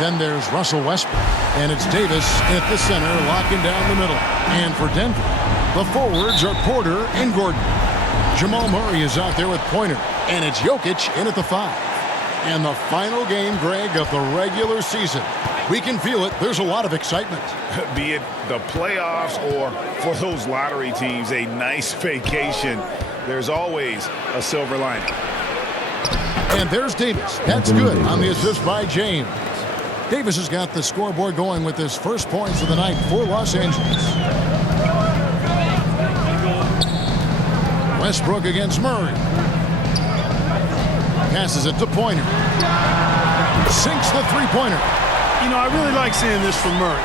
Then there's Russell Westbrook. And it's Davis at the center, locking down the middle. And for Denver, the forwards are Porter and Gordon. Jamal Murray is out there with Pointer. And it's Jokic in at the 5. And the final game, Greg, of the regular season. We can feel it. There's a lot of excitement. Be it the playoffs or for those lottery teams, a nice vacation. There's always a silver lining. And there's Davis. That's good on the assist by James. Davis has got the scoreboard going with his first points of the night for Los Angeles. Westbrook against Murray. Passes it to Pointer. Sinks the three-pointer. You know, I really like seeing this from Murray.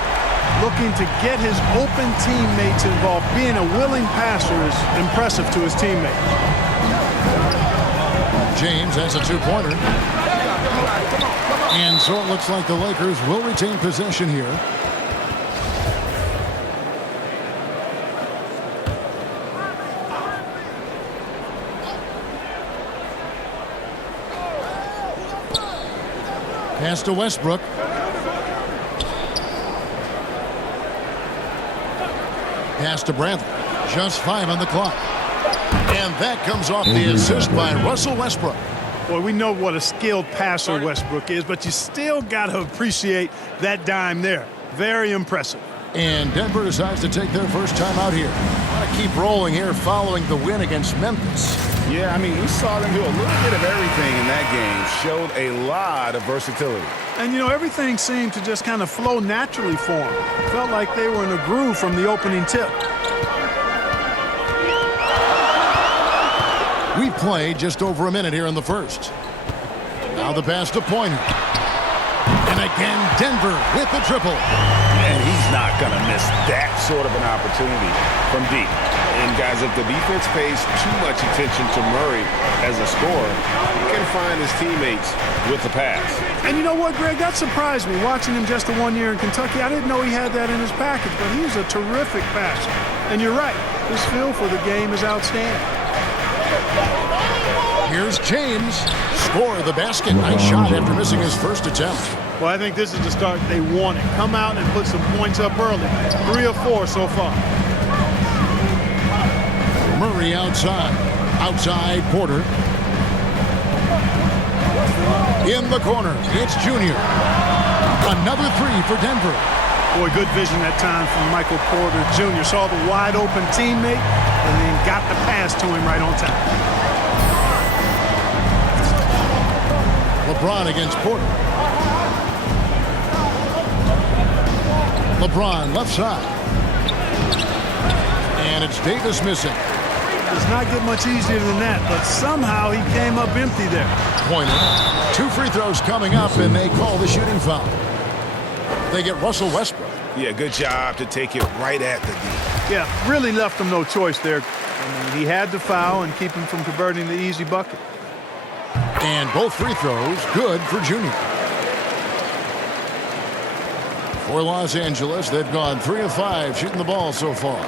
Looking to get his open teammates involved. Being a willing passer is impressive to his teammates. James has a two-pointer. And so it looks like the Lakers will retain possession here. Pass to Westbrook. Pass to Bradley. Just 5 on the clock. And that comes off the assist by Russell Westbrook. Boy, we know what a skilled passer Westbrook is, but you still got to appreciate that dime there. Very impressive. And Denver decides to take their first time out here. Want to keep rolling here following the win against Memphis. Yeah, I mean, we saw them do a little bit of everything in that game. Showed a lot of versatility. And, you know, everything seemed to just kind of flow naturally for them. Felt like they were in a groove from the opening tip. We've played just over a minute here in the first. Now the pass to Pointer. And again, Denver with the triple. And he's not going to miss that sort of an opportunity from deep. And, guys, if the defense pays too much attention to Murray as a scorer, he can find his teammates with the pass. And you know what, Greg? That surprised me. Watching him just the 1 year in Kentucky, I didn't know he had that in his package, but he's a terrific passer. And you're right. His feel for the game is outstanding. Here's James. Score the basket. Nice shot after missing his first attempt. Well, I think this is the start they wanted. Come out and put some points up early. 3 or 4 so far. Murray outside. Outside Porter. In the corner, it's Junior. Another 3 for Denver. Boy, good vision that time from Michael Porter Jr. Saw the wide open teammate and then got the pass to him right on time. LeBron against Porter. LeBron left side. And it's Davis missing. Does not get much easier than that, but somehow he came up empty there. Pointer. 2 free throws coming up, and they call the shooting foul. They get Russell Westbrook. Yeah, good job to take it right at the D. Yeah, really left him no choice there. I mean, he had to foul and keep him from converting the easy bucket. And both free throws good for Junior. For Los Angeles, they've gone 3 of 5 shooting the ball so far.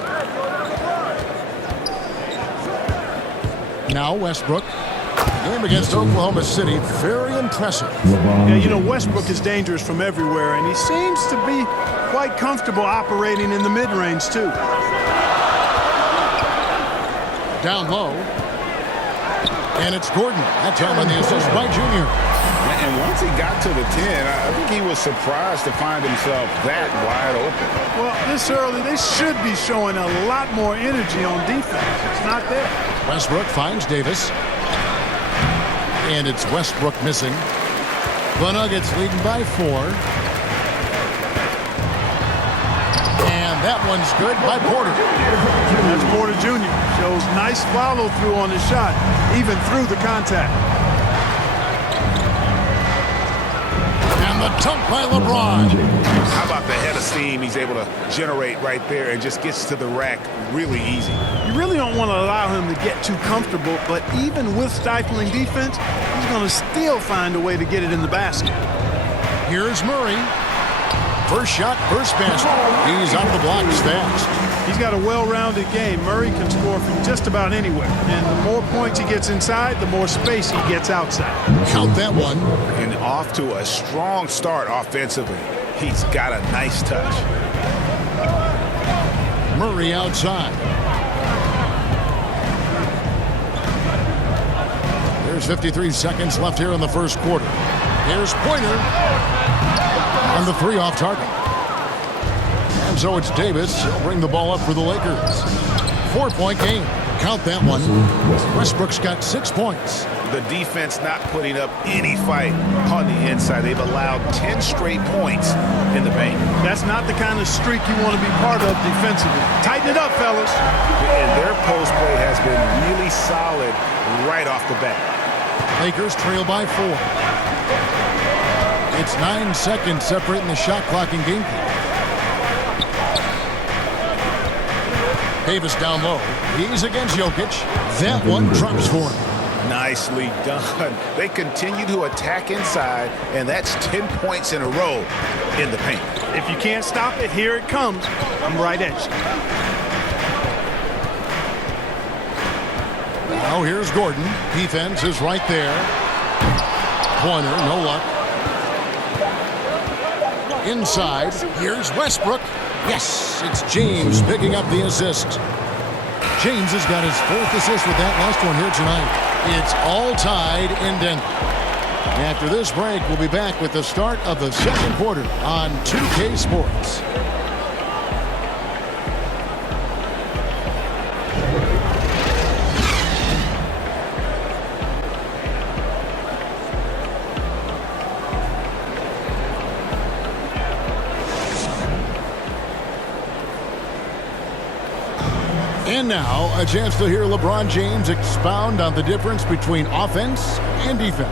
Now Westbrook. Game against Oklahoma City, very impressive. Yeah, you know, Westbrook is dangerous from everywhere, and he seems to be quite comfortable operating in the mid-range, too. Down low. And it's Gordon. That time on the assist by Junior. And once he got to the 10, I think he was surprised to find himself that wide open. Well, this early, they should be showing a lot more energy on defense. It's not there. Westbrook finds Davis. And it's Westbrook missing. The Nuggets leading by 4. And that one's good by Porter. That's Porter Jr. Shows nice follow-through on his shot, even through the contact. And the dunk by LeBron. How about the head of steam he's able to generate right there and just gets to the rack really easy. You really don't want to allow him to get too comfortable, but even with stifling defense, he's going to still find a way to get it in the basket. Here's Murray. First shot, first basket. He's out of the blocks fast. He's got a well-rounded game. Murray can score from just about anywhere. And the more points he gets inside, the more space he gets outside. Count that one. And off to a strong start offensively. He's got a nice touch. Murray outside. There's 53 seconds left here in the first quarter. Here's Pointer. And the three off target. And so it's Davis. He'll bring the ball up for the Lakers. 4-point game. Count that one. Westbrook's got 6 points. The defense not putting up any fight on the inside. They've allowed 10 straight points in the paint. That's not the kind of streak you want to be part of defensively. Tighten it up, fellas. And their post play has been really solid right off the bat. Lakers trail by 4. It's 9 seconds separating the shot clock and game clock. Davis down low. He's against Jokic. That one drops for him. Nicely done. They continue to attack inside, and that's 10 points in a row in the paint. If you can't stop it, here it comes. I'm right at you. Now here's Gordon. Defense is right there. Pointer, no luck. Inside, here's Westbrook. Yes, it's James picking up the assist. James has got his 4th assist with that last one here tonight. It's all tied in Denver. After this break, we'll be back with the start of the second quarter on 2K Sports. And now, a chance to hear LeBron James expound on the difference between offense and defense.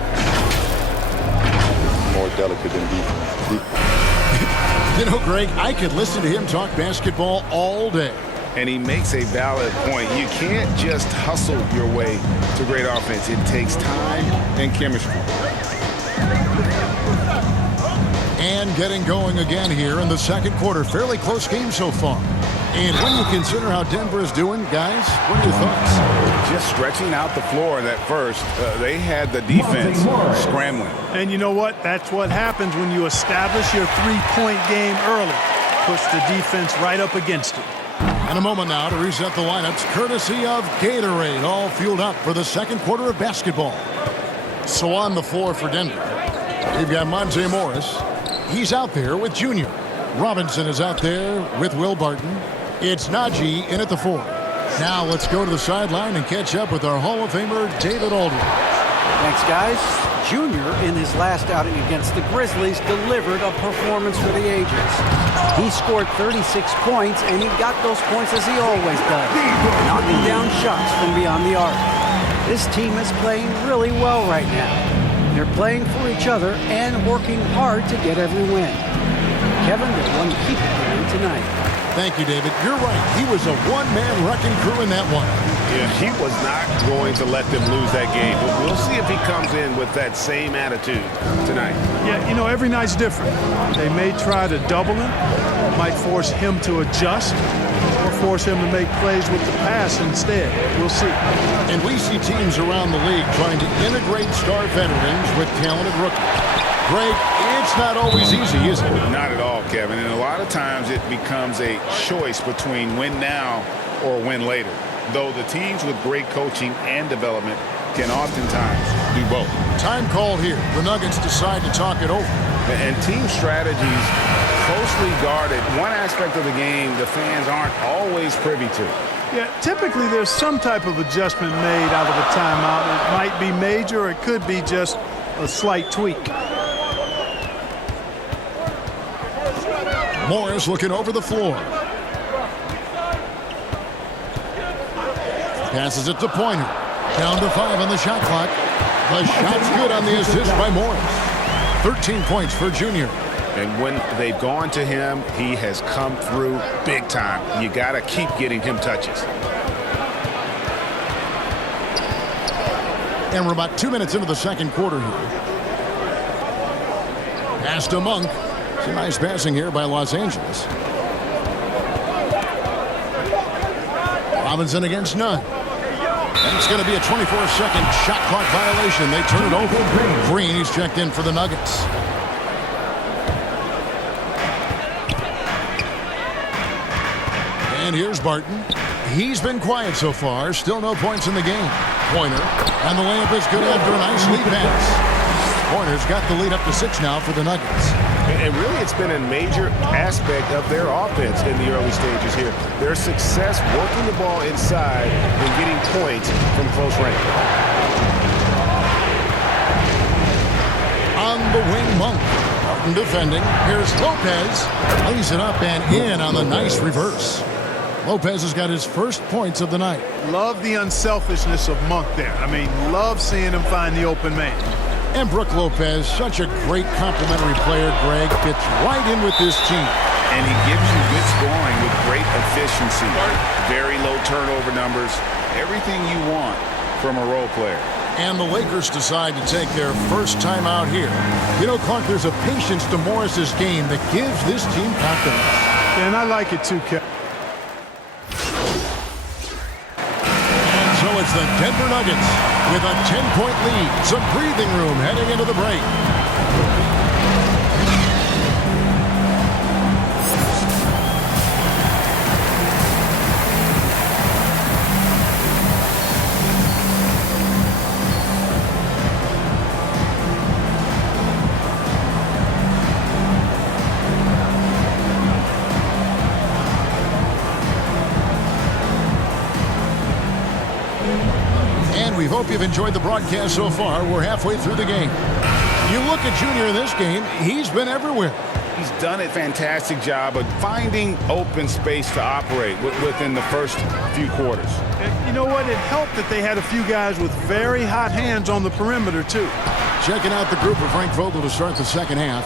More delicate than defense. You know, Greg, I could listen to him talk basketball all day. And he makes a valid point. You can't just hustle your way to great offense. It takes time and chemistry. And getting going again here in the second quarter. Fairly close game so far. And when you consider how Denver is doing, guys, what are your thoughts? Just stretching out the floor at first. They had the defense scrambling. And you know what? That's what happens when you establish your three-point game early. Push the defense right up against it. And a moment now to reset the lineups, courtesy of Gatorade, all fueled up for the second quarter of basketball. So on the floor for Denver, we've got Monte Morris. He's out there with Junior. Robinson is out there with Will Barton. It's Najee in at the 4. Now let's go to the sideline and catch up with our Hall of Famer, David Aldridge. Thanks, guys. Junior, in his last outing against the Grizzlies, delivered a performance for the ages. He scored 36 points, and he got those points as he always does, knocking down shots from beyond the arc. This team is playing really well right now. They're playing for each other and working hard to get every win. Kevin, they're going to keep it going tonight. Thank you, David. You're right. He was a one-man wrecking crew in that one. Yeah, he was not going to let them lose that game. But we'll see if he comes in with that same attitude tonight. Yeah, you know, every night's different. They may try to double him, might force him to adjust, or force him to make plays with the pass instead. We'll see. And we see teams around the league trying to integrate star veterans with talented rookies. Greg, it's not always easy, is it? Not at all, Kevin. And a lot of times it becomes a choice between win now or win later. Though the teams with great coaching and development can oftentimes do both. Time called here. The Nuggets decide to talk it over. And team strategies closely guarded. One aspect of the game the fans aren't always privy to. Yeah, typically there's some type of adjustment made out of a timeout. It might be major, or it could be just a slight tweak. Morris looking over the floor. Passes it to Pointer. Down to 5 on the shot clock. The shot's good on the assist by Morris. 13 points for Junior. And when they've gone to him, he has come through big time. You got to keep getting him touches. And we're about 2 minutes into the second quarter here. Pass to Monk. Some nice passing here by Los Angeles. Robinson against Nunn. And it's going to be a 24-second shot clock violation. They turn it over. Green, he's checked in for the Nuggets. And here's Barton. He's been quiet so far. Still no points in the game. Pointer. And the layup is good after a nice lead pass. Pointer's got the lead up to 6 now for the Nuggets. And really, it's been a major aspect of their offense in the early stages here. Their success working the ball inside and getting points from close range. On the wing, Monk. Martin defending. Here's Lopez. Lays it up and in on the nice reverse. Lopez has got his first points of the night. Love the unselfishness of Monk there. I mean, love seeing him find the open man. And Brook Lopez, such a great complimentary player, Greg, fits right in with this team. And he gives you good scoring with great efficiency. Very low turnover numbers. Everything you want from a role player. And the Lakers decide to take their first time out here. You know, Clark, there's a patience to Morris's game that gives this team confidence. And I like it too, Kevin. And so it's the Denver Nuggets with a 10-point lead. Some breathing room heading into the break. We hope you've enjoyed the broadcast so far. We're halfway through the game. You look at Junior in this game, he's been everywhere. He's done a fantastic job of finding open space to operate within the first few quarters. And you know what? It helped that they had a few guys with very hot hands on the perimeter, too. Checking out the group of Frank Vogel to start the second half.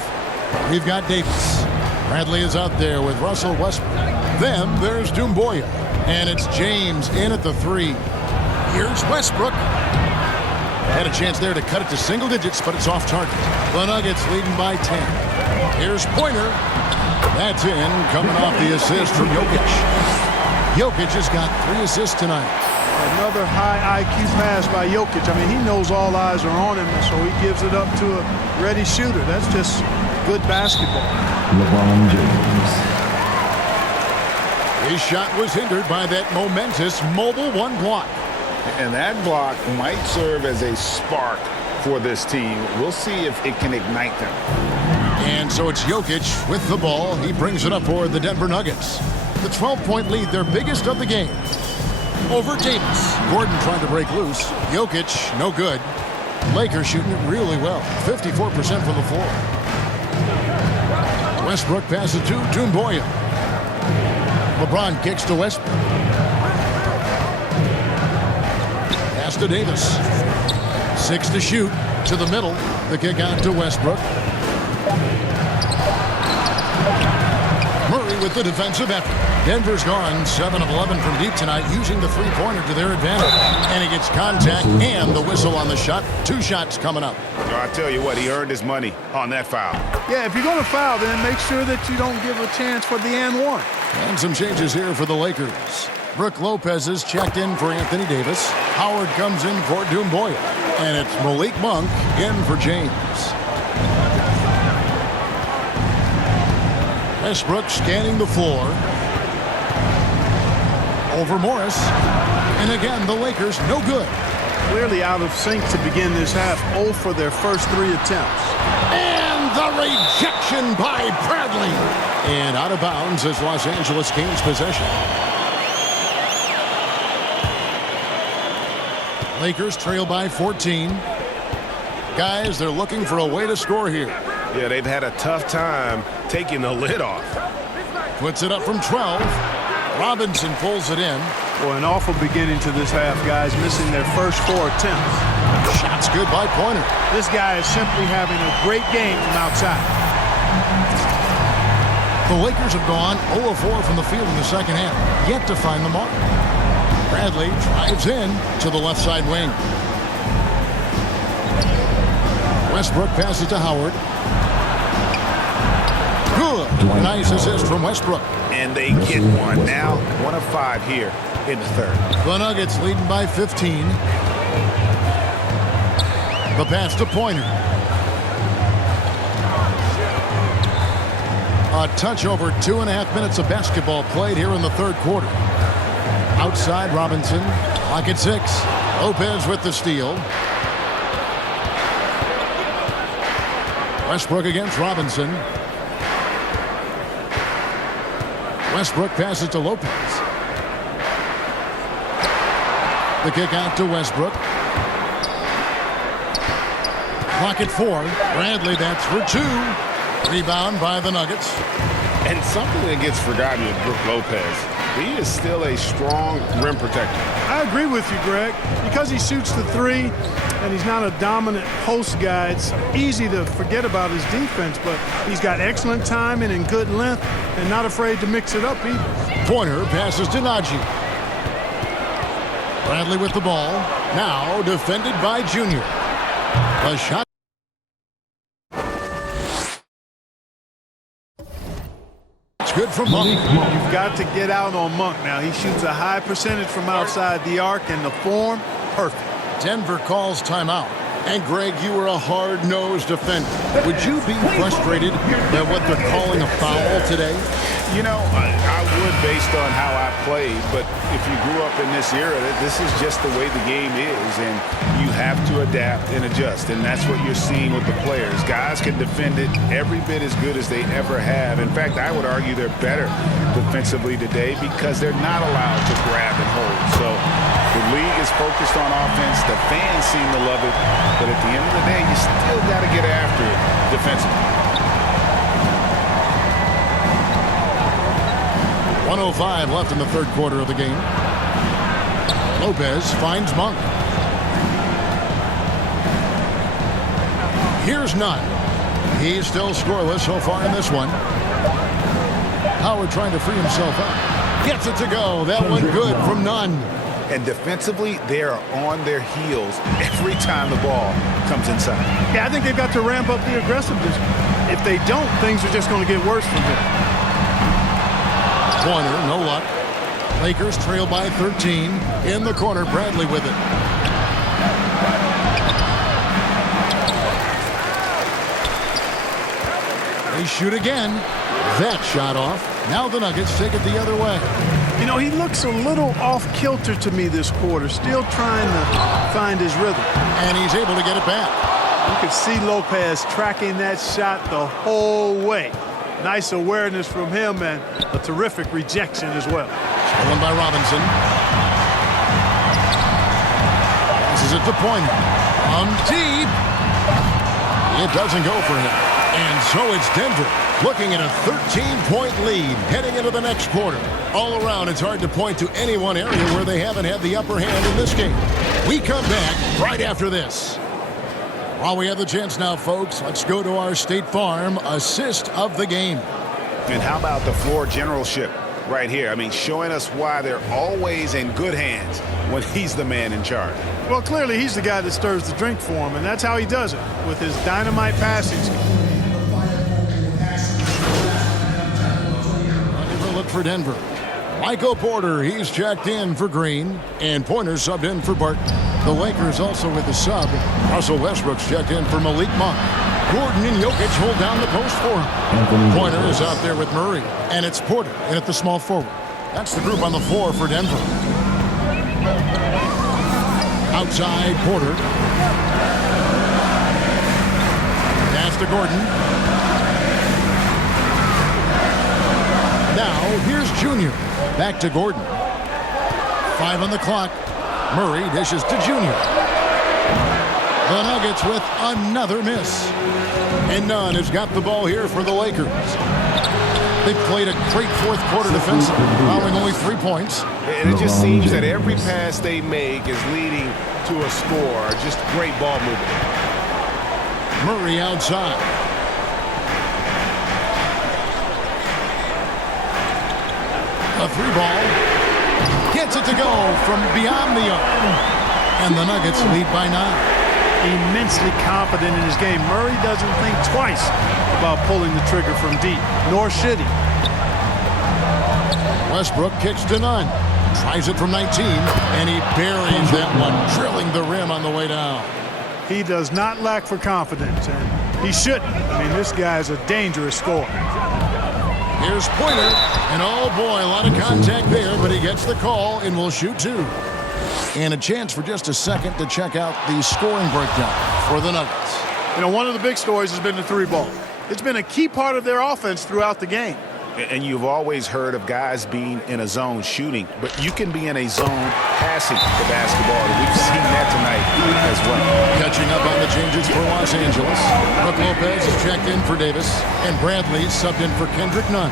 We've got Davis. Bradley is out there with Russell Westbrook. Then there's Doumbouya. And it's James in at the 3. Here's Westbrook. Had a chance there to cut it to single digits, but it's off target. The Nuggets leading by 10. Here's Pointer. That's in, coming off the assist from Jokic. Jokic has got 3 assists tonight. Another high IQ pass by Jokic. I mean, he knows all eyes are on him, so he gives it up to a ready shooter. That's just good basketball. LeBron James. His shot was hindered by that momentous mobile 1 block. And that block might serve as a spark for this team. We'll see if it can ignite them. And so it's Jokic with the ball. He brings it up for the Denver Nuggets. The 12-point lead, their biggest of the game. Over Davis. Gordon trying to break loose. Jokic, no good. Lakers shooting it really well. 54% from the floor. Westbrook passes to Doumbouya. LeBron kicks to Westbrook. Pass to Davis. 6 to shoot. To the middle. The kick out to Westbrook. Murray with the defensive effort. Denver's gone 7 of 11 from deep tonight, using the three-pointer to their advantage. And he gets contact and the whistle on the shot. 2 shots coming up. I tell you what, he earned his money on that foul. Yeah, if you're going to foul, then make sure that you don't give a chance for the and one. And some changes here for the Lakers. Brook Lopez is checked in for Anthony Davis. Howard comes in for Doumbouya. And it's Malik Monk in for James. Westbrook scanning the floor. Over Morris. And again, the Lakers no good. Clearly out of sync to begin this half. 0 for their first 3 attempts. And the rejection by Bradley. And out of bounds as Los Angeles gains possession. Lakers trail by 14. Guys, they're looking for a way to score here. Yeah, they've had a tough time taking the lid off. Puts it up from 12. Robinson pulls it in. Boy, an awful beginning to this half, guys, missing their first 4 attempts. Shot's good by Pointer. This guy is simply having a great game from outside. The Lakers have gone 0 of 4 from the field in the second half, yet to find the mark. Bradley drives in to the left side wing. Westbrook passes to Howard. D'Angelo. Nice assist from Westbrook. And they get one. Now 1 of 5 here in the third. The Nuggets leading by 15. The pass to Pointer. A touch over 2.5 minutes of basketball played here in the third quarter. Outside Robinson. Clock at 6. Lopez with the steal. Westbrook against Robinson. Westbrook passes to Lopez. The kick out to Westbrook. Clock at 4. Bradley, that's for 2. Rebound by the Nuggets. And something that gets forgotten with Brook Lopez, he is still a strong rim protector. I agree with you, Greg. Because he shoots the 3 and he's not a dominant post guy, it's easy to forget about his defense, but he's got excellent timing and good length and not afraid to mix it up either. Pointer passes to Najee. Bradley with the ball. Now defended by Junior. A shot. It's good from Monk. You've got to get out on Monk now. He shoots a high percentage from outside the arc, and the form, perfect. Denver calls timeout. And Greg, you were a hard-nosed defender. Would you be frustrated at what they're calling a foul today? You know, I would based on how I played, but if you grew up in this era, this is just the way the game is, and you have to adapt and adjust, and that's what you're seeing with the players. Guys can defend it every bit as good as they ever have. In fact, I would argue they're better defensively today because they're not allowed to grab and hold. So the league is focused on offense. The fans seem to love it, but at the end of the day, you still got to get after it defensively. 1:05 left in the third quarter of the game. Lopez finds Monk. Here's Nunn. He's still scoreless so far in this one. Howard trying to free himself up. Gets it to go. That one good from Nunn. And defensively, they are on their heels every time the ball comes inside. Yeah, I think they've got to ramp up the aggressiveness. If they don't, things are just going to get worse from here. Pointer, no luck. Lakers trail by 13. In the corner, Bradley with it. They shoot again. That shot off. Now the Nuggets take it the other way. You know, he looks a little off-kilter to me this quarter, still trying to find his rhythm. And he's able to get it back. You could see Lopez tracking that shot the whole way. Nice awareness from him and a terrific rejection as well. Stolen by Robinson. This is it to Pointer. On deep. It doesn't go for him. And so it's Denver looking at a 13-point lead heading into the next quarter. All around, it's hard to point to any one area where they haven't had the upper hand in this game. We come back right after this. While we have the chance now, folks, let's go to our State Farm assist of the game. And how about the floor generalship right here? I mean, showing us why they're always in good hands when he's the man in charge. Well, clearly he's the guy that stirs the drink for him, and that's how he does it, with his dynamite passing skill. Look for Denver. Michael Porter, he's checked in for Green, and Pointer subbed in for Barton. The Lakers also with the sub. Russell Westbrook's checked in for Malik Monk. Gordon and Jokic hold down the post for him. Pointer is out there with Murray, and it's Porter in at the small forward. That's the group on the floor for Denver. Outside, Porter. Pass to Gordon. Now, here's Junior. Back to Gordon. 5 on the clock. Murray dishes to Junior. The Nuggets with another miss. And Nunn has got the ball here for the Lakers. They've played a great fourth quarter defensive, allowing only 3 points. And it just seems that every pass they make is leading to a score. Just great ball movement. Murray outside. A 3-ball. Gets it to go from beyond the arc. And the Nuggets lead by 9. Immensely confident in his game. Murray doesn't think twice about pulling the trigger from deep, nor should he. Westbrook kicks to none. Tries it from 19, and he buries that one, drilling the rim on the way down. He does not lack for confidence, and he shouldn't. I mean, this guy is a dangerous scorer. Here's Pointer, and oh boy, a lot of contact there, but he gets the call and will shoot two. And a chance for just a second to check out the scoring breakdown for the Nuggets. You know, one of the big stories has been the three ball. It's been a key part of their offense throughout the game. And you've always heard of guys being in a zone shooting, but you can be in a zone passing the basketball. And we've seen that tonight as well. Catching up on the changes for Los Angeles. Brook Lopez is checked in for Davis, and Bradley subbed in for Kendrick Nunn.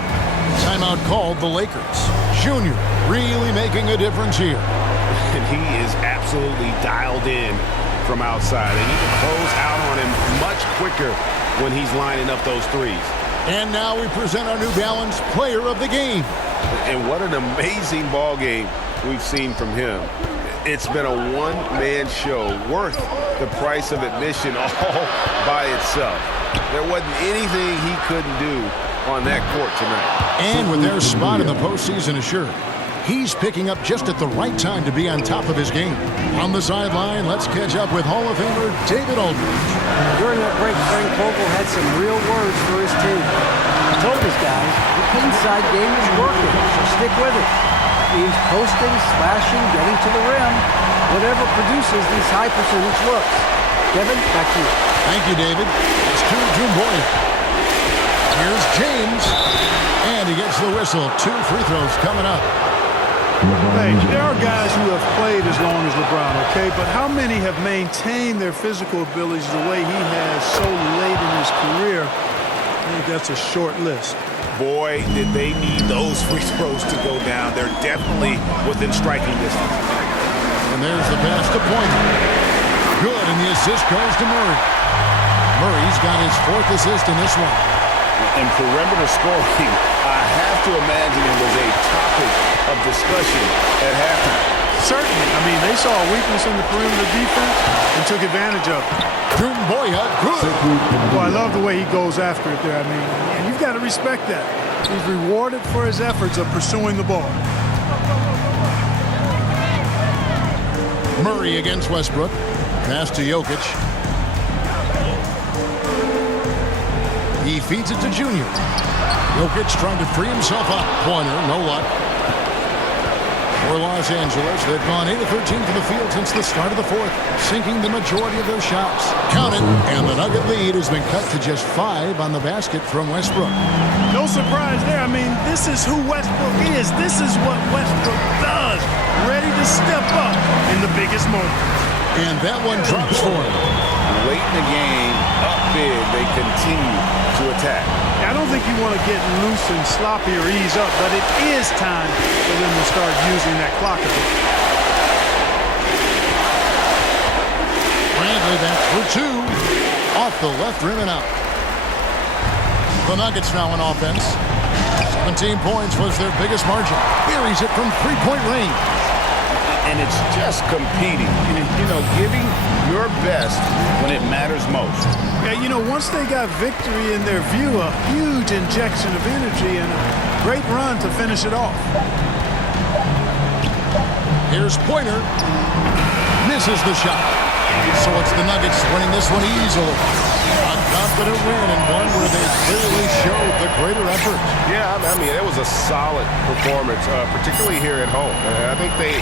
Timeout called the Lakers. Junior really making a difference here. And he is absolutely dialed in from outside. And you can close out on him much quicker when he's lining up those threes. And now we present our New Balance Player of the Game. And what an amazing ball game we've seen from him. It's been a one-man show worth the price of admission all by itself. There wasn't anything he couldn't do on that court tonight. And with their spot in the postseason assured, he's picking up just at the right time to be on top of his game. On the sideline, let's catch up with Hall of Famer David Aldridge. During that break, Frank Vogel had some real words for his team. He told his guys, the inside game is working, so stick with it. It means posting, slashing, getting to the rim, whatever produces these high percentage looks. Kevin, back to you. Thank you, David. It's to Jumboy. Here's James, and he gets the whistle. 2 free throws coming up. Hey, there are guys who have played as long as LeBron, okay? But how many have maintained their physical abilities the way he has so late in his career? I think that's a short list. Boy, did they need those free throws to go down. They're definitely within striking distance. And there's the pass to Pointer. Good, and the assist goes to Murray. Murray's got his 4th assist in this one. And perimeter scoring, I have to imagine it was a topic of discussion at halftime. Certainly. I mean, they saw a weakness in the perimeter defense and took advantage of it. Jumboy, good. Well, I love the way he goes after it there. I mean, and you've got to respect that. He's rewarded for his efforts of pursuing the ball. Murray against Westbrook. Pass to Jokic. He feeds it to Junior. Jokic trying to free himself up. Pointer, no luck. For Los Angeles, they've gone 8 of 13 from the field since the start of the 4th, sinking the majority of their shots. Count it, and the Nugget lead has been cut to just 5 on the basket from Westbrook. No surprise there. I mean, this is who Westbrook is. This is what Westbrook does. Ready to step up in the biggest moment. And that one drops for him. Late in the game, up big, they continue to attack. I don't think you want to get loose and sloppy or ease up, but it is time for them to start using that clock a bit. Bradley, that's for 2. Off the left rim and out. The Nuggets now in offense. 17 points was their biggest margin. Buries it from 3-point range. And it's just competing, you know, giving your best when it matters most. Yeah, you know, once they got victory in their view, a huge injection of energy and a great run to finish it off. Here's Pointer. Misses the shot. So it's the Nuggets winning this one easily. A confident win and one where they clearly showed the greater effort. Yeah, I mean, it was a solid performance, particularly here at home. I think they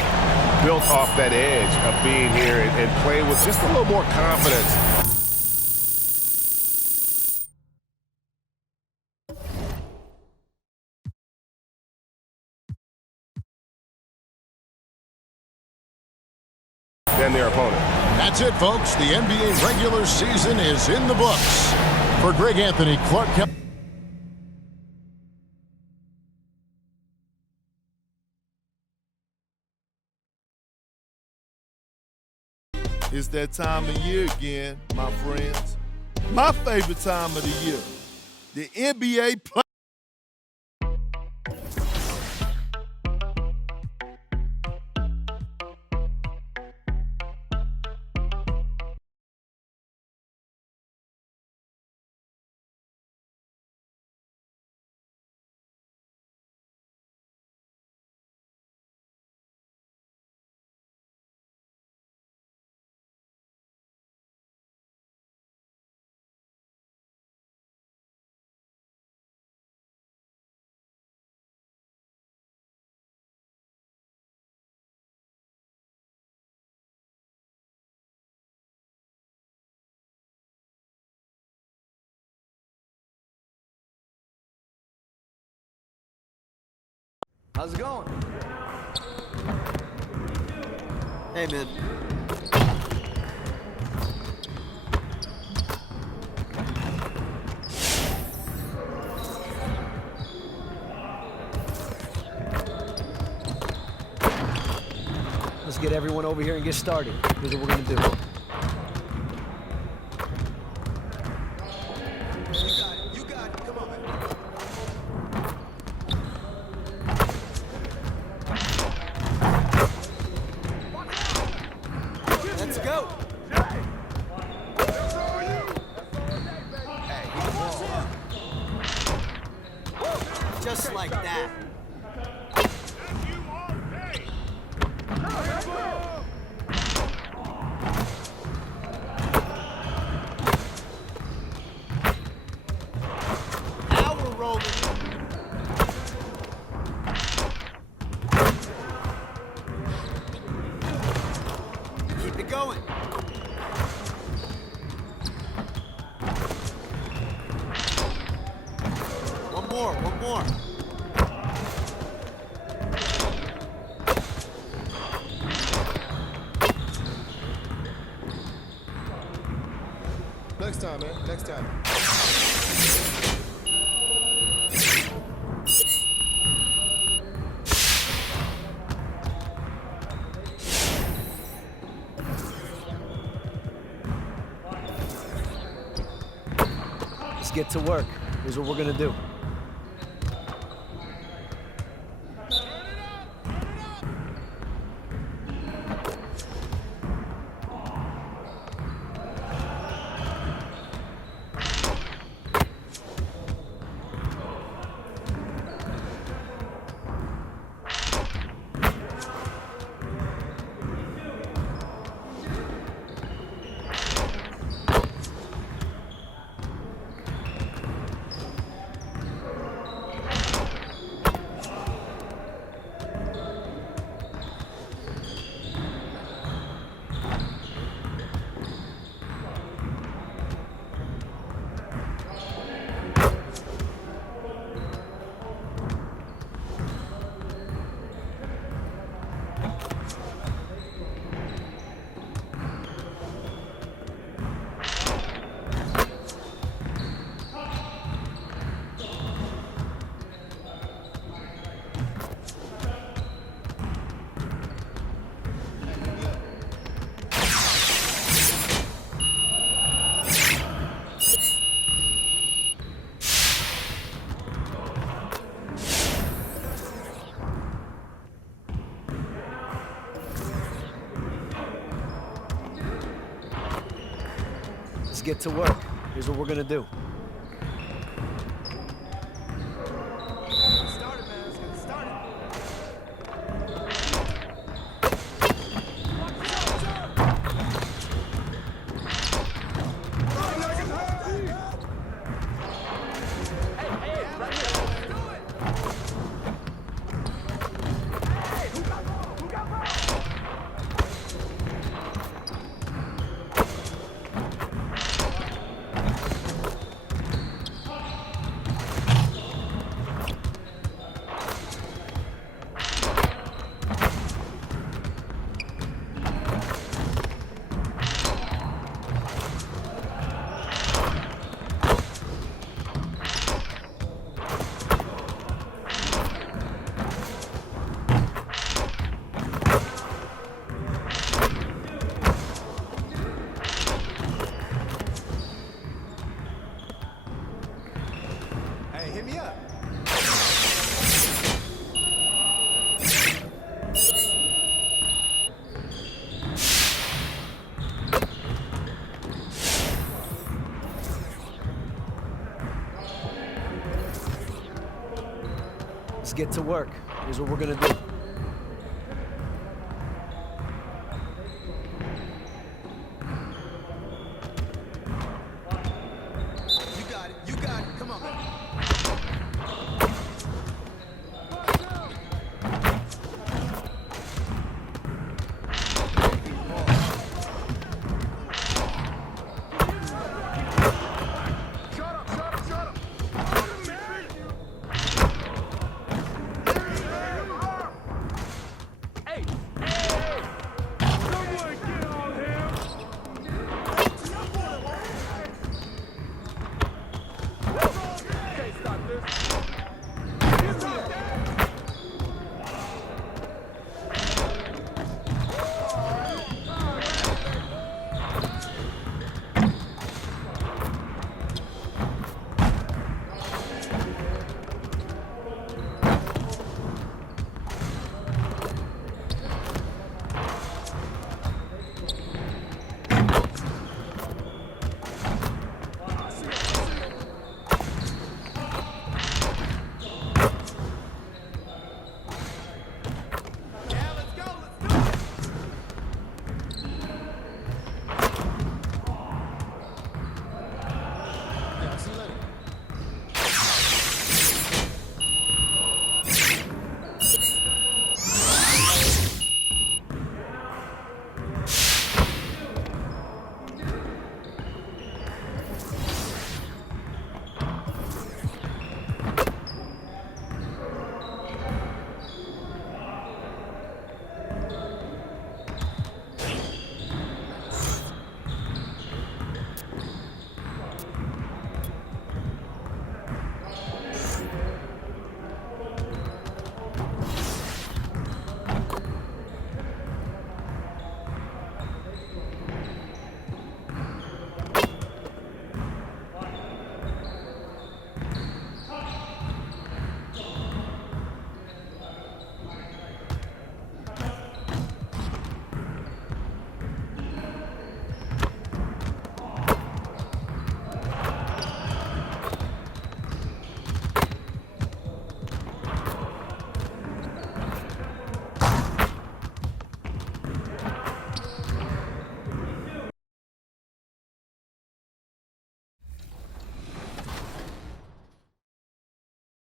built off that edge of being here and played with just a little more confidence. Than their opponent. That's it, folks. The NBA regular season is in the books. For Greg Anthony, Clark Kent. It's that time of year again, my friends. My favorite time of the year. The NBA play. How's it going? Hey, man. Let's get everyone over here and get started. Here's what we're gonna do. You got it. Come on, man. Let's go. Hey, just like that. Now we're rolling. Keep it going. One more. Next time, man. Next time. Let's get to work. Here's what we're gonna do. Let's get to work. Here's what we're gonna do. Hit me up. Let's get to work. Here's what we're gonna do. You got it. Come on, man.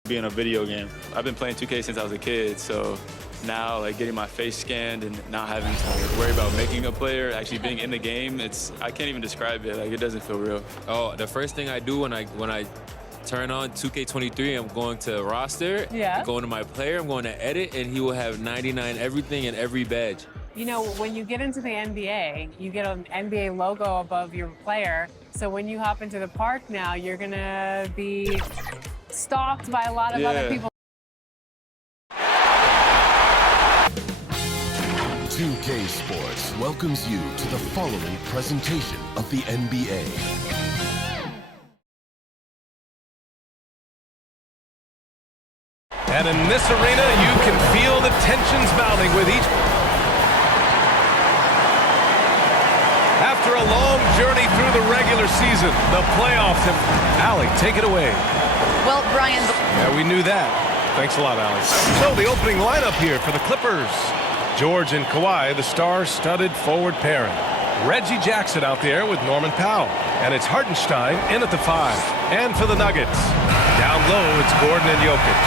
being a video game. I've been playing 2K since I was a kid, so now like getting my face scanned and not having to worry about making a player, actually being in the game, I can't even describe it. Like, it doesn't feel real. Oh, the first thing I do when I turn on 2K23, I'm going to roster, I'm going to my player, I'm going to edit, and he will have 99 everything and every badge. You know, when you get into the NBA, you get an NBA logo above your player. So when you hop into the park now, you're gonna be stalked by a lot of other people. 2K Sports welcomes you to the following presentation of the NBA. And in this arena, you can feel the tensions mounting with each. After a long journey through the regular season, the playoffs have... Allie, take it away. Well, Brian... Yeah, we knew that. Thanks a lot, Allie. So the opening lineup here for the Clippers. George and Kawhi, the star-studded forward pairing. Reggie Jackson out there with Norman Powell. And it's Hartenstein in at the 5. And for the Nuggets, down low, it's Gordon and Jokic.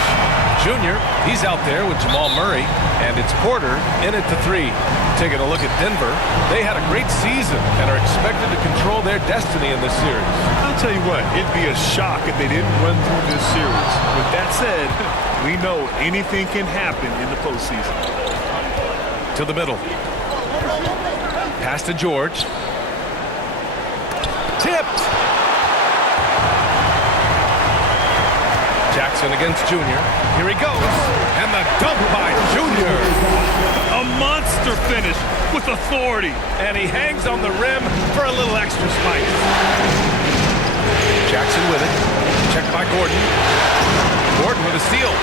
Junior, he's out there with Jamal Murray, and it's Porter in at the 3. Taking a look at Denver, they had a great season and are expected to control their destiny in this series. I'll tell you what, it'd be a shock if they didn't run through this series. With that said, we know anything can happen in the postseason. To the middle. Pass to George. Tipped! Jackson against Junior. Here he goes. And the dunk by Junior. A monster finish with authority. And he hangs on the rim for a little extra spice. Jackson with it. Checked by Gordon. Gordon with a steal.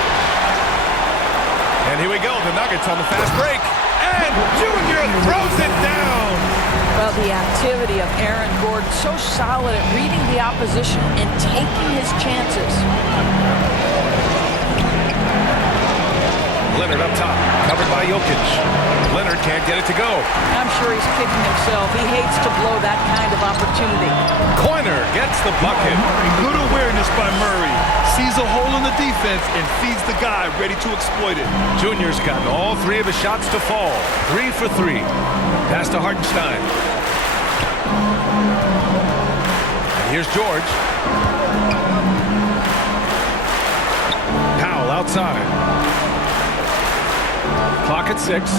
And here we go. The Nuggets on the fast break. And Junior throws it down. Well, the activity of Aaron Gordon, so solid at reading the opposition and taking his chances. Leonard up top, covered by Jokic. Leonard can't get it to go. I'm sure he's kicking himself. He hates to blow that kind of opportunity. Coiner gets the bucket. Good awareness by Murray. Sees a hole in the defense and feeds the guy ready to exploit it. Junior's gotten all 3 of his shots to fall. 3 for 3. Pass to Hartenstein. And here's George. Powell outside. Clock at 6.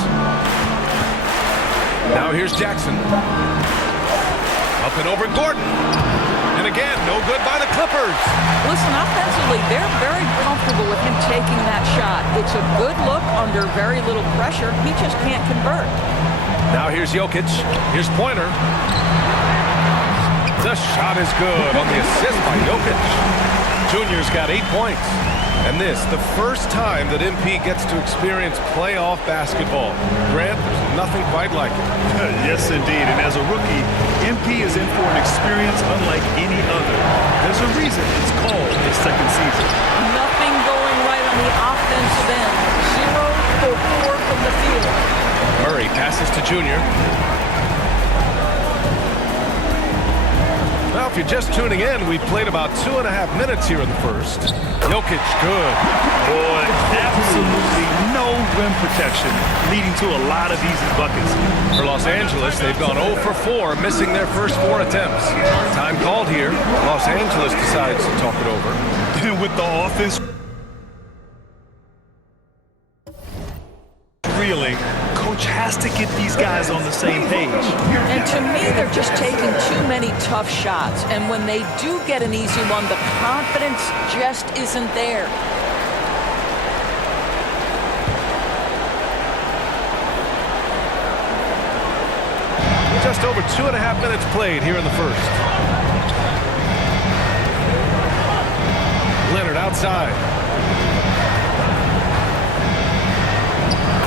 Now here's Jackson. Up and over Gordon. And again, no good by the Clippers. Listen, offensively, they're very comfortable with him taking that shot. It's a good look under very little pressure. He just can't convert. Now here's Jokic. Here's Pointer. The shot is good on the assist by Jokic. Junior's got 8 points. And this, the first time that MP gets to experience playoff basketball. Grant, there's nothing quite like it. Yes, indeed. And as a rookie, MP is in for an experience unlike any other. There's a reason it's called his second season. Nothing going right on the offensive end. 0 for 4 from the field. Murray passes to Junior. Well, if you're just tuning in, we played about 2.5 minutes here in the first. Jokic, good. Boy, absolutely no rim protection, leading to a lot of easy buckets. For Los Angeles, they've gone 0 for 4, missing their first 4 attempts. Time called here. Los Angeles decides to talk it over. And with the offense reeling, coach has to get these guys on the same page. And to me, they're just taking too many tough shots. And when they do get an easy one, the confidence just isn't there. Just over 2.5 minutes played here in the first. Leonard outside.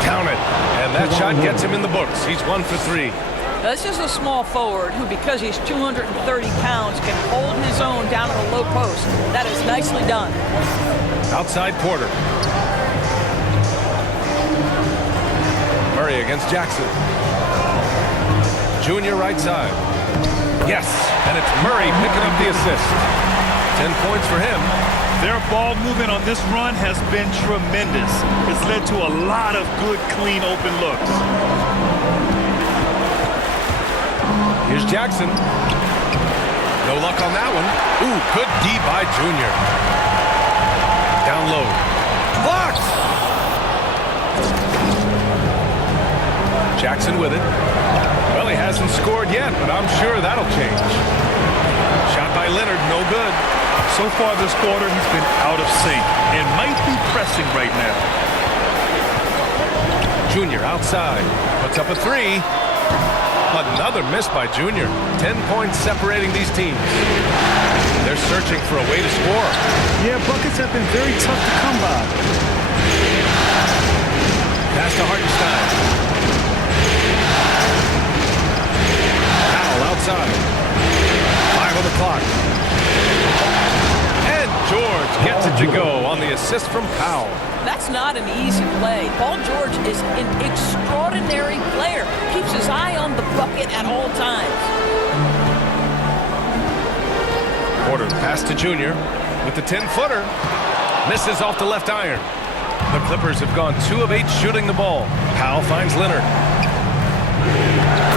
Count it. And that shot gets him in the books. He's 1 for 3. This is a small forward who, because he's 230 pounds, can hold his own down at the low post. That is nicely done. Outside Porter. Murray against Jackson. Junior right side. Yes, and it's Murray picking up the assist. 10 points for him. Their ball movement on this run has been tremendous. It's led to a lot of good, clean, open looks. Here's Jackson. No luck on that one. Ooh, good D by Junior. Down low. Blocked! Jackson with it. Well, he hasn't scored yet, but I'm sure that'll change. Shot by Leonard, no good. So far this quarter, he's been out of sync and might be pressing right now. Junior outside. Puts up a three. Another miss by Junior. 10 points separating these teams. They're searching for a way to score. Yeah, buckets have been very tough to come by. Pass to Hartenstein. Powell outside. 5 on the clock. And George gets it to go on the assist from Powell. That's not an easy play. Paul George is an extraordinary player. Keeps his eye on the bucket at all times. Porter pass to Junior with the 10-footer. Misses off the left iron. The Clippers have gone 2 of 8 shooting the ball. Powell finds Leonard.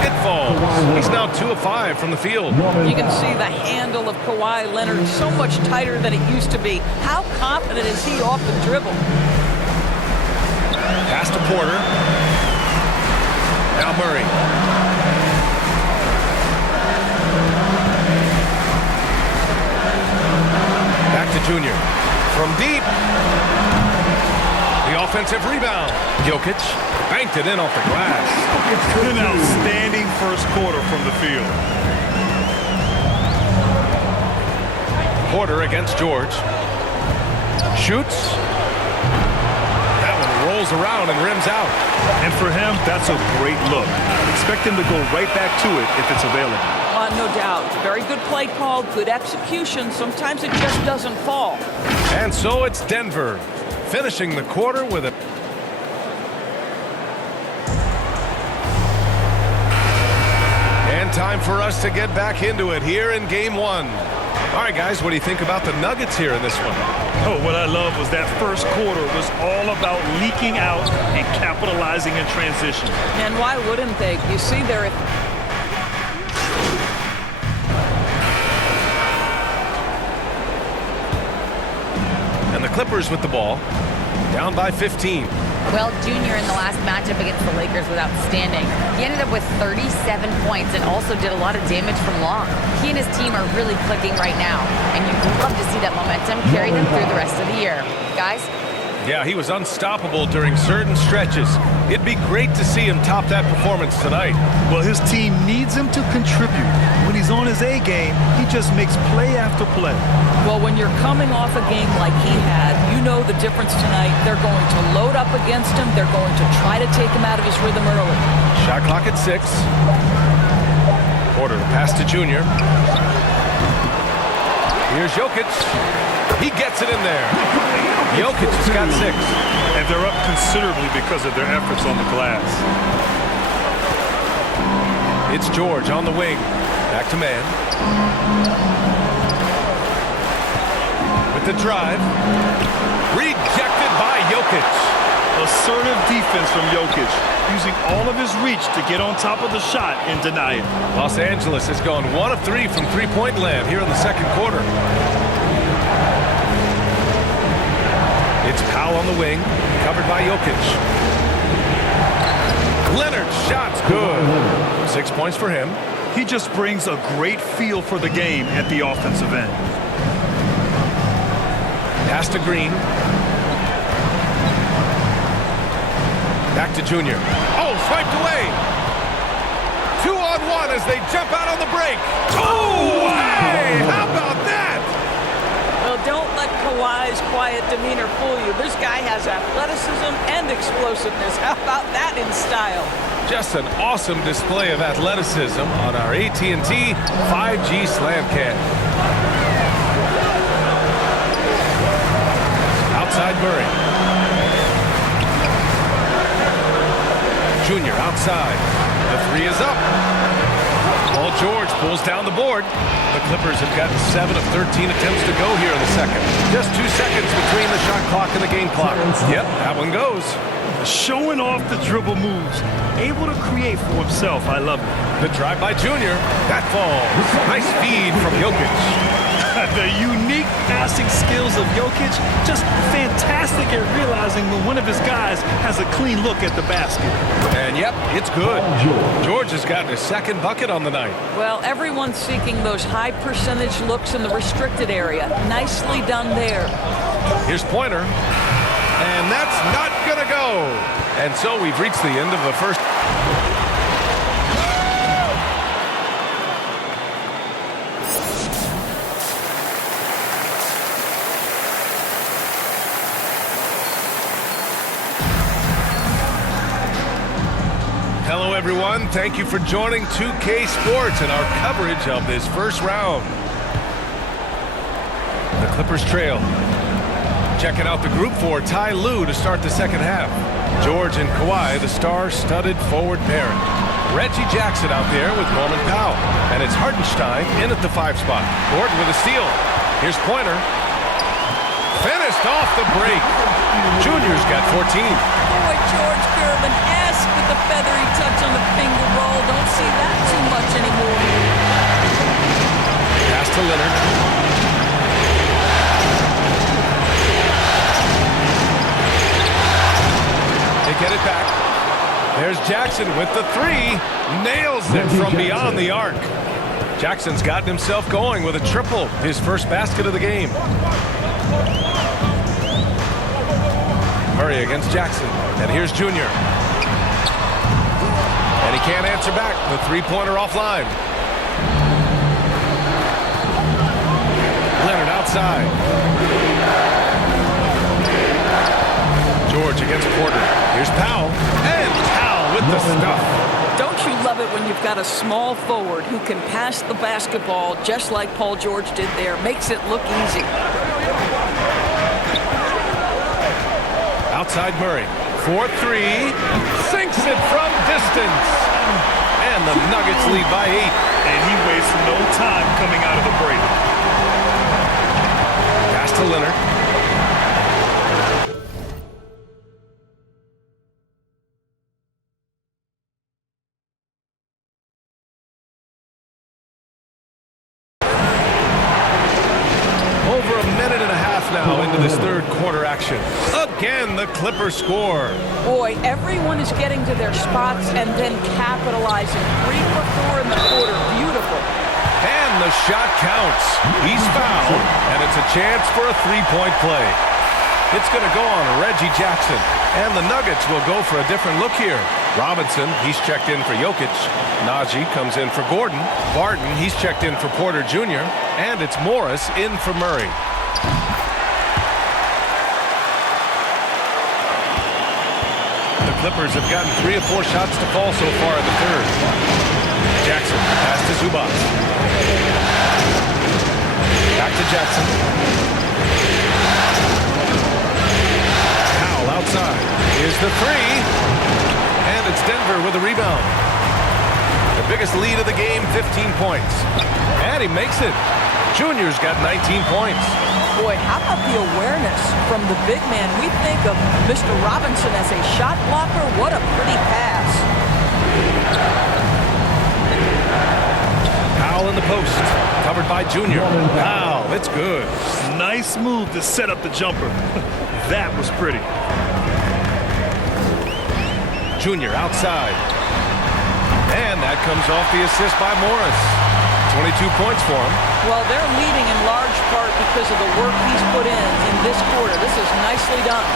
It falls. He's now 2 of 5 from the field. You can see the handle of Kawhi Leonard so much tighter than it used to be. How confident is he off the dribble? Pass to Porter. Now Murray. Back to Junior. From deep. The offensive rebound. Jokic banked it in off the glass. An outstanding first quarter from the field. Porter against George. Shoots. That one rolls around and rims out. And for him, that's a great look. Expect him to go right back to it if it's available. No doubt. Very good play call, good execution. Sometimes it just doesn't fall. And so it's Denver finishing the quarter with a... And time for us to get back into it here in Game 1. All right, guys, what do you think about the Nuggets here in this one? Oh, what I love was that first quarter was all about leaking out and capitalizing in transition. And why wouldn't they? You see there... And the Clippers with the ball, down by 15. Well, Junior in the last matchup against the Lakers was outstanding. He ended up with 37 points and also did a lot of damage from long. He and his team are really clicking right now, and you'd love to see that momentum carry them through the rest of the year. Guys? Yeah, he was unstoppable during certain stretches. It'd be great to see him top that performance tonight. Well, his team needs him to contribute. When he's on his A game, he just makes play after play. Well, when you're coming off a game like he had, you know the difference tonight. They're going to load up against him. They're going to try to take him out of his rhythm early. Shot clock at 6. Porter pass to Junior. Here's Jokic. He gets it in there. Jokic has got 6. And they're up considerably because of their efforts on the glass. It's George on the wing. Back to man. With the drive. Rejected by Jokic. Assertive defense from Jokic, using all of his reach to get on top of the shot and deny it. Los Angeles has gone 1 of 3 from three-point land here in the second quarter. It's Powell on the wing, covered by Jokic. Leonard, shot's good. 6 points for him. He just brings a great feel for the game at the offensive end. Pass to Green. Back to Junior. Oh, swiped away. 2-on-1 as they jump out on the break. Oh, hey, how about that? Well, don't let Kawhi's quiet demeanor fool you. This guy has athleticism and explosiveness. How about that in style? Just an awesome display of athleticism on our AT&T 5G Slamcam. Outside Murray. Junior outside. The 3 is up. Paul George pulls down the board. The Clippers have gotten 7 of 13 attempts to go here in the second. Just 2 seconds between the shot clock and the game clock. Yep, that one goes. Showing off the dribble moves. Able to create for himself. I love it. The drive by Junior. That falls. Nice feed from Jokic. The unique passing skills of Jokic, just fantastic at realizing when one of his guys has a clean look at the basket. And yep, it's good. George has gotten his second bucket on the night. Well, everyone's seeking those high percentage looks in the restricted area. Nicely done there. Here's Pointer. And that's not going to go. And so we've reached the end of the first. Hello, everyone. Thank you for joining 2K Sports and our coverage of this first round. The Clippers trail. Checking out the group for Ty Lue to start the second half. George and Kawhi, the star-studded forward pairing. Reggie Jackson out there with Norman Powell. And it's Hartenstein in at the 5 spot. Gordon with a steal. Here's Pointer. Finished off the break. Junior's got 14. Boy, George Gervin asked with the feathery touch on the finger roll. Don't see that too much anymore. Pass to Leonard. They get it back. There's Jackson with the 3. Nails it from beyond the arc. Jackson's gotten himself going with a triple. His first basket of the game. Murray against Jackson. And here's Junior. And he can't answer back. The 3-pointer offline. Leonard outside. George against Porter. Here's Powell. And Powell with the stuff. Don't you love it when you've got a small forward who can pass the basketball just like Paul George did there? Makes it look easy. Outside Murray. 4-3. Sinks it from distance. And the Nuggets lead by 8. And he wastes no time coming out of the break. Pass to Leonard. Over a minute and a half now into this third quarter action. Again, the Clippers score. Boy, everyone is getting to their spots and then capitalizing. 3 for 4 in the quarter. Beautiful. And the shot counts. He's fouled, and it's a chance for a 3-point play. It's going to go on Reggie Jackson, and the Nuggets will go for a different look here. Robinson, he's checked in for Jokic. Najee comes in for Gordon. Barton, he's checked in for Porter Jr., and it's Morris in for Murray. The Clippers have gotten 3 of 4 shots to fall so far in the third. Jackson, pass to Zubac. Back to Jackson. Powell outside. Here's the 3. And it's Denver with a rebound. The biggest lead of the game, 15 points. And he makes it. Junior's got 19 points. Boy, how about the awareness from the big man? We think of Mr. Robinson as a shot blocker. What a pretty pass. Powell in the post. Covered by Junior. Wow, it's good. Nice move to set up the jumper. That was pretty. Junior outside. And that comes off the assist by Morris. 22 points for him. Well, they're leading in large part because of the work he's put in this quarter. This is nicely done.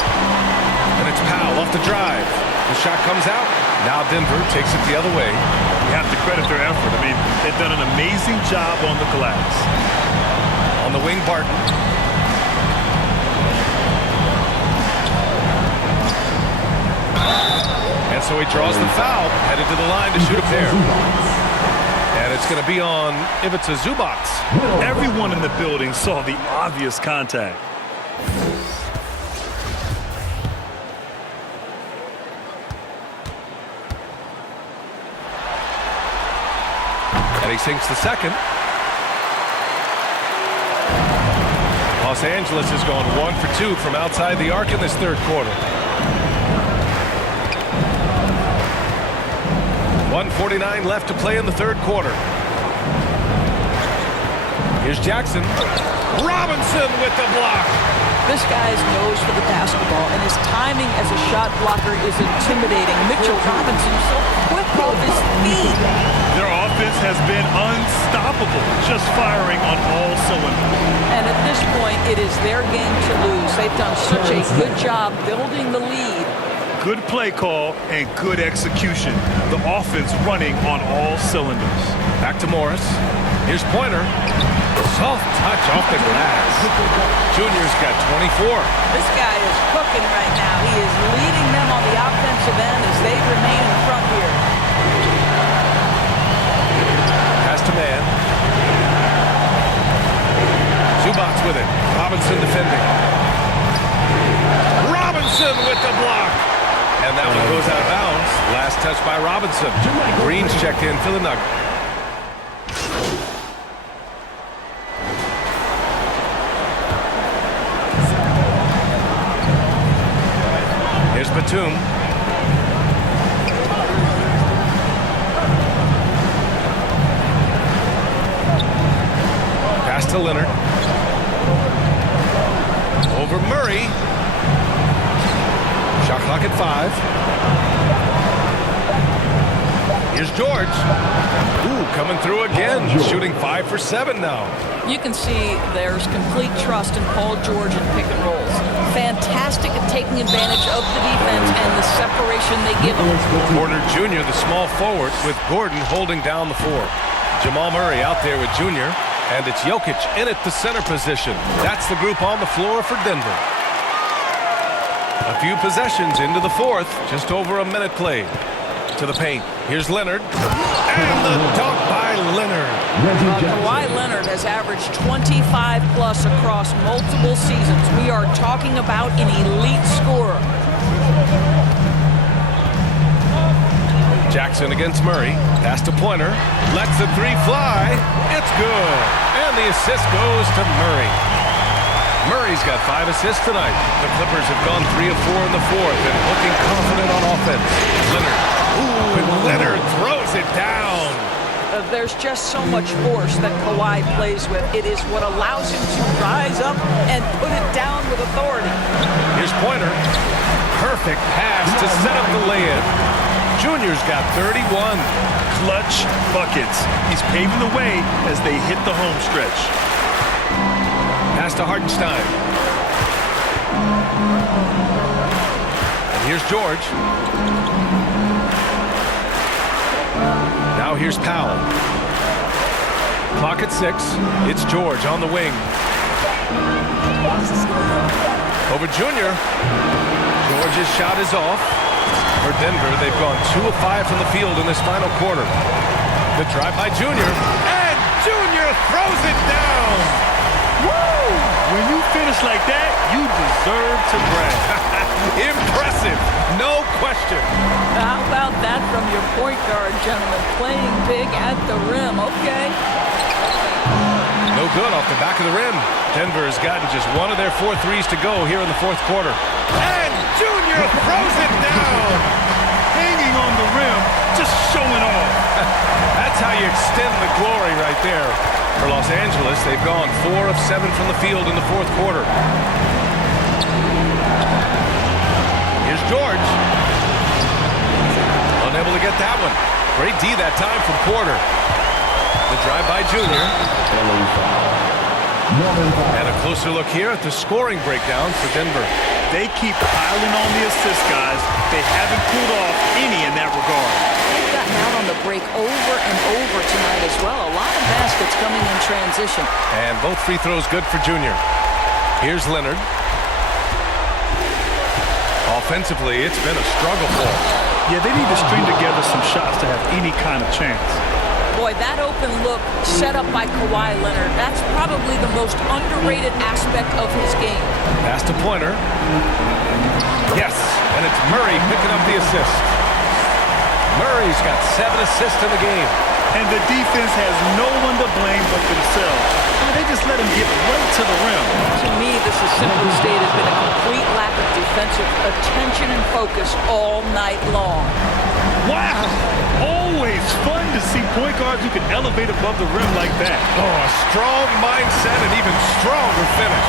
And it's Powell off the drive. The shot comes out. Now Denver takes it the other way. You have to credit their effort. I mean, they've done an amazing job on the glass. On the wing, Barton. And so he draws the foul, headed to the line to shoot a pair. And it's going to be on Ivica Zubac. Everyone in the building saw the obvious contact. And he sinks the second. Los Angeles has gone 1 for 2 from outside the arc in this third quarter. 1:49 left to play in the third quarter. Here's Jackson. Robinson with the block. This guy's nose for the basketball, and his timing as a shot blocker is intimidating. Mitchell Robinson so quick with his feet. Their offense has been unstoppable, just firing on all cylinders. And at this point, it is their game to lose. They've done such a good job building the lead. Good play call and good execution. The offense running on all cylinders. Back to Morris. Here's Pointer. Soft touch off the glass. Junior's got 24. This guy is cooking right now. He is leading them on the offensive end as they remain in front here. Pass to man. Zubac with it. Robinson defending. Robinson with the block. And that one goes out of bounds. Last touch by Robinson. Green's checked in for the Nuggets. Here's Batum. Pass to Leonard. Over Murray. Shot clock at 5. Here's George. Ooh, coming through again. Shooting 5 for 7 now. You can see there's complete trust in Paul George in pick and rolls. Fantastic at taking advantage of the defense and the separation they give him. Porter Jr., the small forward, with Gordon holding down the 4. Jamal Murray out there with Jr., and it's Jokic in at the center position. That's the group on the floor for Denver. A few possessions into the fourth, just over a minute played. To the paint. Here's Leonard. And the dunk by Leonard. Kawhi Leonard has averaged 25-plus across multiple seasons. We are talking about an elite scorer. Jackson against Murray. Pass to Pointer. Lets the 3 fly. It's good. And the assist goes to Murray. Murray's got 5 assists tonight. The Clippers have gone 3 of 4 in the fourth and looking confident on offense. Leonard. Ooh, and Leonard throws it down. There's just so much force that Kawhi plays with. It is what allows him to rise up and put it down with authority. Here's Pointer. Perfect pass to set up the lay-in. Junior's got 31. Clutch buckets. He's paving the way as they hit the home stretch. Pass to Hartenstein. And here's George. Now here's Powell. Clock at 6. It's George on the wing. Over Junior. George's shot is off. For Denver, they've gone 2 of 5 from the field in this final quarter. The drive by Junior. And Junior throws it down. Woo! When you finish like that, you deserve to brag. Impressive, no question. How about that from your point guard, gentlemen? Playing big at the rim, okay. No good off the back of the rim. Denver has gotten just 1 of their 4 threes to go here in the fourth quarter. And Junior throws it down. Hanging on the rim, just showing off. That's how you extend the glory right there. For Los Angeles, they've gone 4 of 7 from the field in the fourth quarter. Here's George. Unable to get that one. Great D that time from Porter. The drive by Junior. And a closer look here at the scoring breakdown for Denver. They keep piling on the assist, guys. They haven't pulled off any in that regard. They've gotten out on the break over and over tonight as well. A lot of baskets coming in transition. And both free throws good for Junior. Here's Leonard. Offensively, it's been a struggle for him. Yeah, they need to string together some shots to have any kind of chance. Boy, that open look set up by Kawhi Leonard, that's probably the most underrated aspect of his game. Pass to Pointer. Yes, and it's Murray picking up the assist. Murray's got 7 assists in the game. And the defense has no one to blame but themselves. I mean, they just let him get right to the rim. To me, this is simply stated been a complete lack of defensive attention and focus all night long. Wow! Always fun to see point guards who can elevate above the rim like that. Oh, a strong mindset and even stronger finish.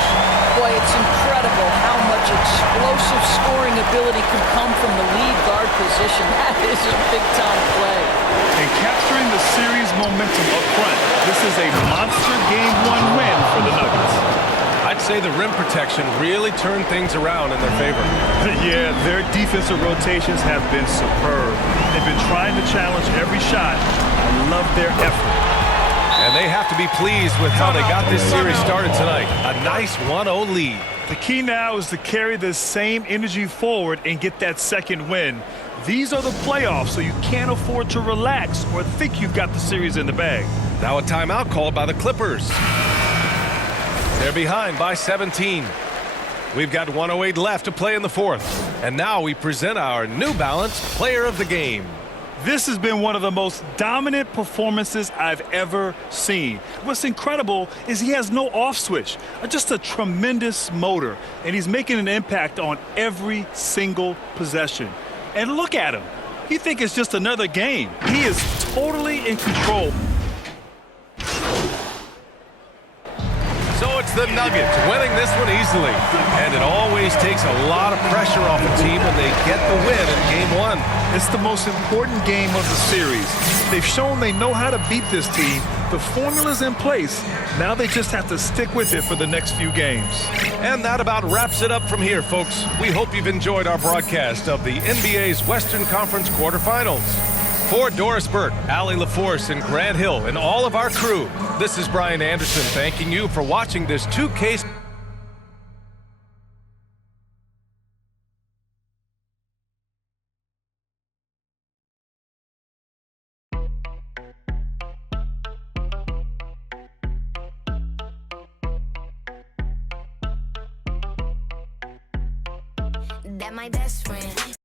Boy, it's incredible how much explosive scoring ability can come from the lead guard position. That is a big-time play. And capturing the series momentum up front. This is a monster Game 1 win for the Nuggets. I'd say the rim protection really turned things around in their favor. Yeah, their defensive rotations have been superb. They've been trying to challenge every shot. I love their effort. And they have to be pleased with how they got this series started tonight. A nice 1-0 lead. The key now is to carry this same energy forward and get that second win. These are the playoffs, so you can't afford to relax or think you've got the series in the bag. Now a timeout called by the Clippers. They're behind by 17. We've got 1:08 left to play in the fourth. And now we present our New Balance Player of the Game. This has been one of the most dominant performances I've ever seen. What's incredible is he has no off switch, just a tremendous motor, and he's making an impact on every single possession. And look at him. You think it's just another game. He is totally in control. So it's the Nuggets winning this one easily. And it always takes a lot of pressure off a team when they get the win in Game 1. It's the most important game of the series. They've shown they know how to beat this team. The formula's in place. Now they just have to stick with it for the next few games. And that about wraps it up from here, folks. We hope you've enjoyed our broadcast of the NBA's Western Conference quarterfinals. For Doris Burke, Allie LaForce, and Grant Hill, and all of our crew, this is Brian Anderson thanking you for watching this 2K. That my best friend.